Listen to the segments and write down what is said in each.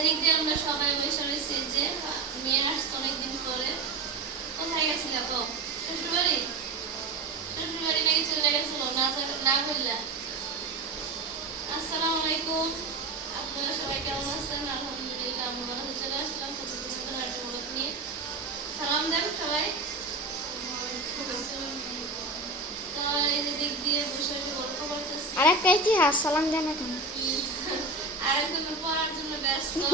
আমরা সবাই বসে রয়েছি যে মেয়ে আসছে অনেকদিন পরে। কোথায় গেছিল কো শ্বশুরবাড়ি? শ্বশুরবাড়ি নাকি চলে গেছিল না না বললা আসসালামু আলাইকুম। আপনারা সবাই কেমন আছেন? আলহামদুলিল্লাহ আমরা চলে আসলাম প্রতিদিন একটা নিয়ে। সালাম দেন সবাই। ইতিহাস সালাম দেন না কেন আরেকজন পড়ার জন্য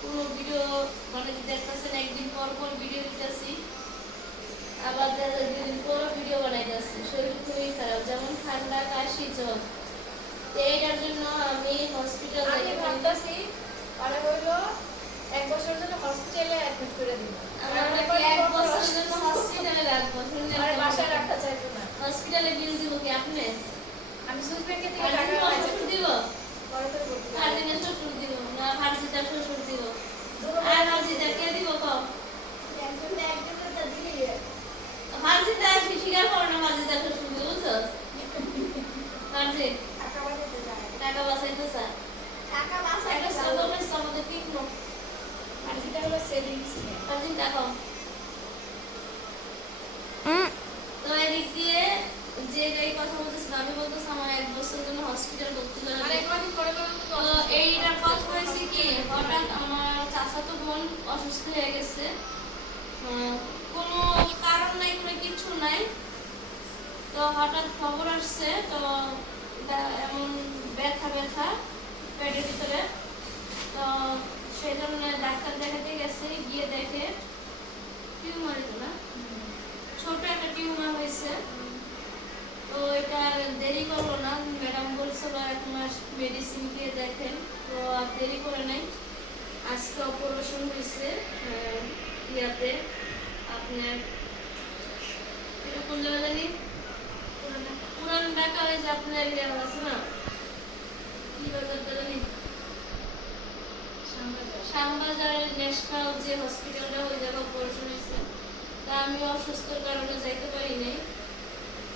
পুরো ভিডিও মানে দেখতেছেন একদিন পর পর ভিডিও দিতেছি। আবার দুদিন পর ভিডিও বানাইতেছি। শরীর খুবই খারাপ যেমন ঠান্ডা কাশি জ্বর। তো এইটার জন্য আমি হসপিটাল আমি ভাবতাছি পরে হইল এক বছরের জন্য হসপিটালে অ্যাডমিট করে দিব। আমার এক বছরের জন্য হসপিটালে রাখব আর বাসায় রাখা চাইতো না। হসপিটালে বিল দিব কি আপনি? আমি সুইস ব্যাংকে থেকে আর টাকা দিন পাইছি শ্বশুর দিব পরে তো বলতে আর দিনে শ্বশুর দিব না ভার্জিতা শ্বশুর দিব দুটো আর ভার্জিতা কে দিব কম একজন না একজন তো দিলি মাঝিদা স্বীকার করো না মাঝিদা শ্বশুর বুঝছ মাঝি টাকা বাঁচাতে যায় টাকা বাঁচাইতে স্যার টাকা একটা বাঁচাতে সদর মেস আমাদের কিনবো আর সেটা হলো সেভিংস মাঝি দেখো তো এদিক দিয়ে যে এই কথা বলতেছিল আমি বলতেছি আমার এক বছর জন্য হসপিটাল ভর্তি করে আর একবার পরে পরে তো তো কথা হয়েছে কি হঠাৎ আমার চাচাতো বোন অসুস্থ হয়ে গেছে কোনো কারণ নাই কোনো কিছু নাই তো হঠাৎ খবর আসছে তো এমন ব্যথা ব্যথা পেটের ভিতরে তো সেই জন্য ডাক্তার দেখাতে গেছে গিয়ে দেখে টিউমারই তো না ছোট একটা টিউমার হয়েছে তো এটা আর দেরি করল না, ম্যাডাম বলছিল এক মাস মেডিসিন দিয়ে দেখেন, তো আর দেরি করে নাই। আজকে অপারেশন হয়েছে ইয়াতে। আপনার জায়গা জানি? পুরান ওই যে আপনার ইয়ে আছে না? কি বাজারটা জানি? শ্যামবাজারের ন্যাশনাল যে হসপিটালটা ওই জায়গায় অপারেশন হয়েছে। তা আমি অসুস্থর কারণে যাইতে পারি নাই।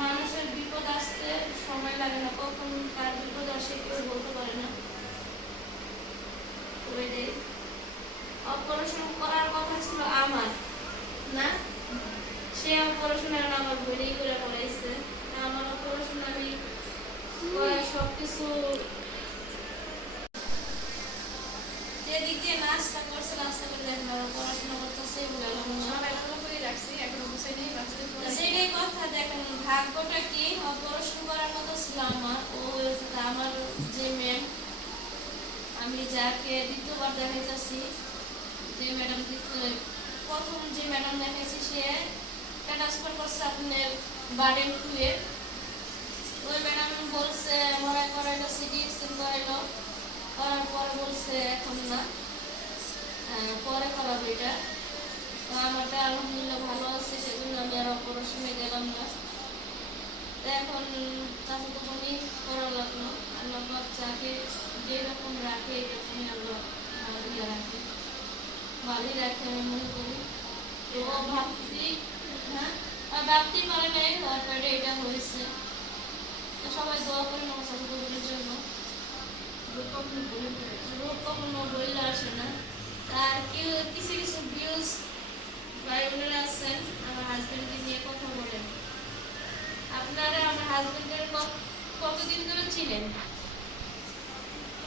মানুষের বিপদ আসতে সময় লাগে না, কখন কার বিপদ আসে কেউ বলতে পারে না। অপারেশন করার কথা ছিল আমার, না? সে অপারেশন এখন আমার বইনেই করে করাইছে আমার অপারেশন আমি সব কিছু এদিক নাস্তা করছে নাস্তা করে দেখলাম পড়াশোনা করতেছে বলে সব এলোমেলো করে রাখছি এখনও গুছাই নেই বাচ্চাদের পড়াই ছিল আমার ও আমার যে আমি যাকে দ্বিতীয়বার প্রথম যে ম্যাডাম দেখাইছি সে ট্রান্সফার করছে আপনার টুয়ে ওই ম্যাডাম বলছে করার পরে বলছে এখন না পরে করাবো এটা আমারটা আলহামদুলিল্লাহ ভালো আছে, সেজন্য আমি আর অপারেশনে গেলাম না। তো এখন চাষা তো বলি করা লাগল, আল্লাহ যাকে যেরকম রাখে এরকমই আল্লাহ ভালোই রাখে। ভালোই রাখে আমি মনে করি। তো ভাবছি হ্যাঁ? আর ভাবতেই পারে নাই তারপরে এটা হয়েছে। সবাই দোয়া করেন আমার চাষা জন্য। রোগ কখনো বইলে আসে না আর কেউ কিছু কিছু ভিউজ ভাই বোনেরা আছেন, আমার নিয়ে কথা বলেন। আপনারা আমার কতদিন ধরে ছিলেন?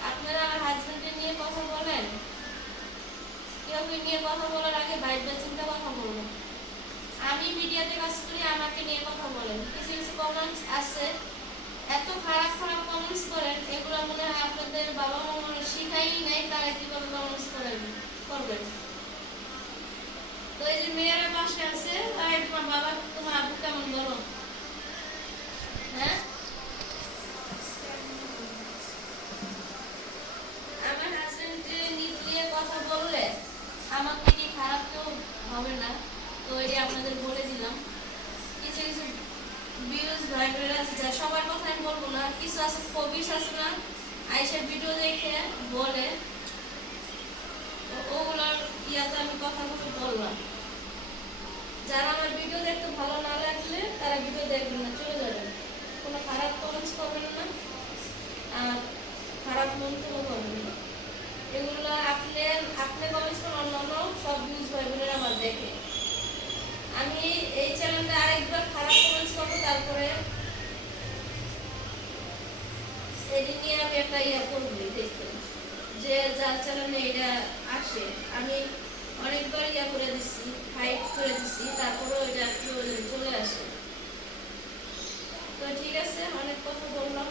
আপনারা আমার নিয়ে কথা বলেন। কেউ কেউ নিয়ে কথা বলার আগে কথা বলবেন? আমি মিডিয়াতে কাজ করি, আমাকে নিয়ে কথা বলেন। কিছু কিছু কমেন্টস আছে। এত খারাপ খারাপ কমেন্টস করেন, এগুলো মনে হয় আপনাদের বাবা মা শিখাই নাই, তারা কীভাবে কমেন্টস করেন করবেন? মেয়েরা পাশে আছে আর তোমার বাবা তোমার কেমন বলো হ্যাঁ? আমার হাজবেন্ড নিয়ে কথা বললে খারাপ হবে না। তো আপনাদের কিছু কিছু আছে সবার বলব না। কিছু আছে না? দেখে বলে ওগুলোর ইয়াতে আমি কথাগুলো বললাম। যারা আমার ভিডিও দেখতে ভালো না লাগলে তারা ভিডিও দেখবেন না, চলে যাবেন। কোনো খারাপ কমেন্টস করবেন না, আর খারাপ মন্তব্য করবেন না। এগুলো আপনি আপনি কমেন্টস করেন অন্যান্য সব ভিউজ ভাই বোনেরা আমার দেখে। আমি এই চ্যানেলটা আরেকবার খারাপ কমেন্টস করব, তারপরে এদিন নিয়ে আমি একটা ইয়া করব দেখে যে যার চ্যানেলে এটা আসে, আমি অনেকবার ইয়া করে দিছি হাইট করে দিছি, তারপরও ওইটা চলে আসে। তো ঠিক আছে, অনেক কথা বললাম।